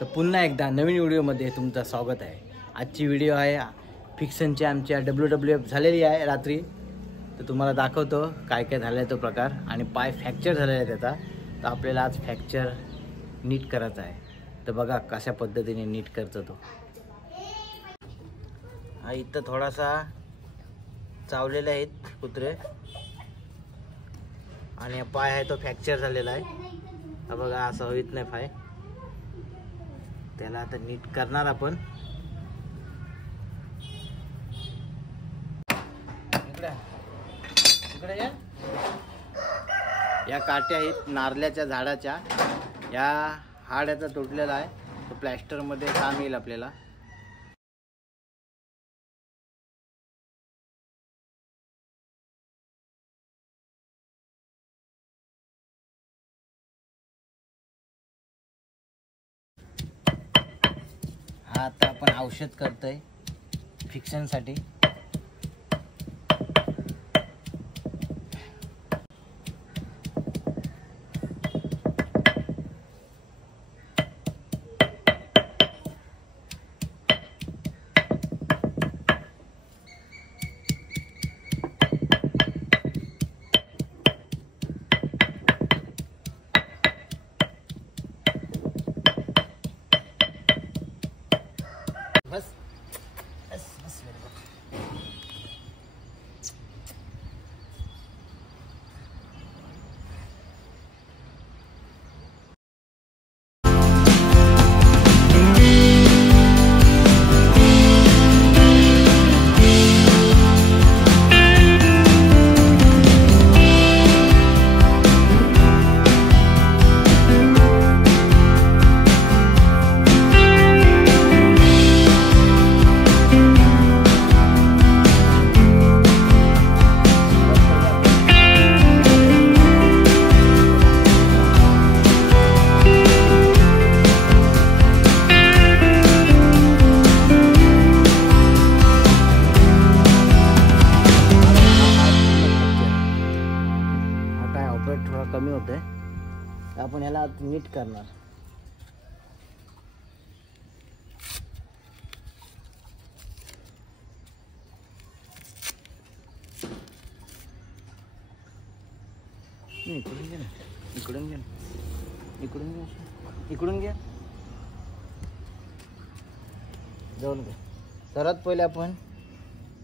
तर पुन्हा एकदा नवीन व्हिडिओमध्ये तुमचं स्वागत आहे। आजची व्हिडिओ आहे फिक्सनची आमच्या WWF झालेली आहे रात्री। तर तुम्हाला दाखवतो काय काय झालं आहे तो प्रकार आणि पाय फ्रॅक्चर झालेला आहे त्याचा। तर आपल्याला आज फ्रॅक्चर नीट करायचा आहे। तर बघा कशा पद्धतीने नीट करतो तो। हा इथं थोडासा चावलेले आहेत कुत्रे आणि पाय आहे तो फ्रॅक्चर झालेला आहे। हा बघा असं होत नाही पाय, त्याला आता नीट करणार आपण। इकडे या काट्या आहेत नारळाच्या झाडाच्या, या हाडाचा तुटलेला आहे तो प्लॅस्टर मध्ये काम येईल आपल्याला। हा आता आपण औषध करतोय फिक्सन साठी। बस बस बस थोड़ा कमी होते आपण याला नीट करणार। इकडून घे ना, इकडून घे ना, इकडून घे, इकडून घे, जाऊन घे। सर्वात पहिले आपण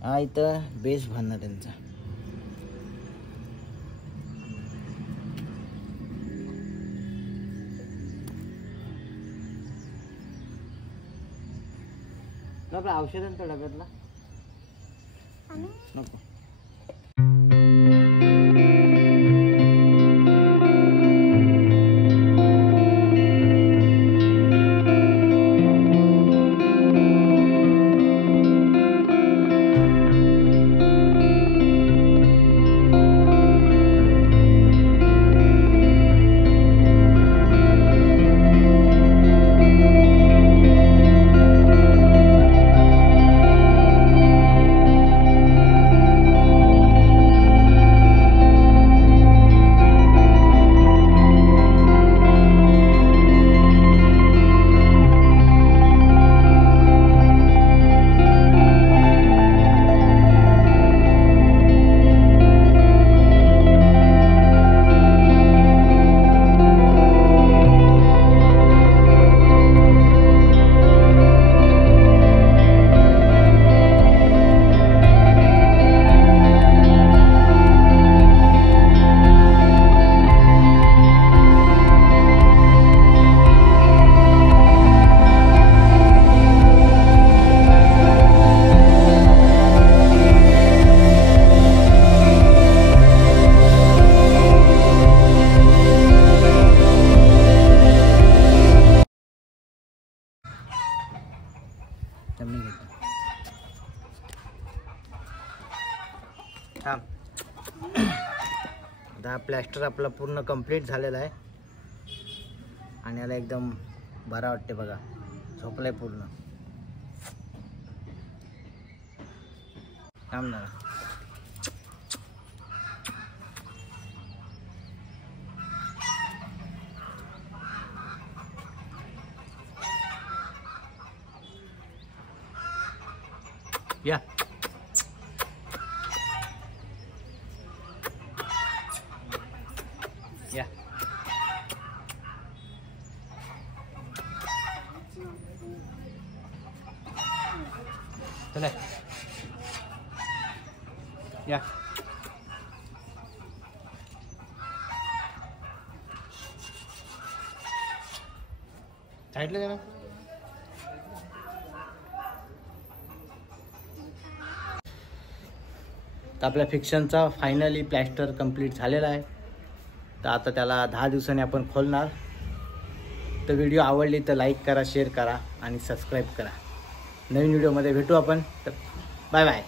हा इथं बेस बांधणार त्यांचा। आपला औषधांचा डब्यातला नको। आता प्लॅस्टर आपला पूर्ण कंप्लीट झालेला आहे आणि याला एकदम बरा वाटते बघा, झोपलाय पूर्ण। थांब ना, या या चला या साईडला जरा तर आपल्या फिक्शनचा फायनली प्लॅस्टर कंप्लीट झालेला आहे. तर आता त्याला 10 दिवसांनी आपण खोलणार. तर व्हिडिओ आवडली तर लाईक करा, शेअर करा आणि सबस्क्राईब करा. नवीन व्हिडिओमध्ये भेटू आपण. तर बाय बाय.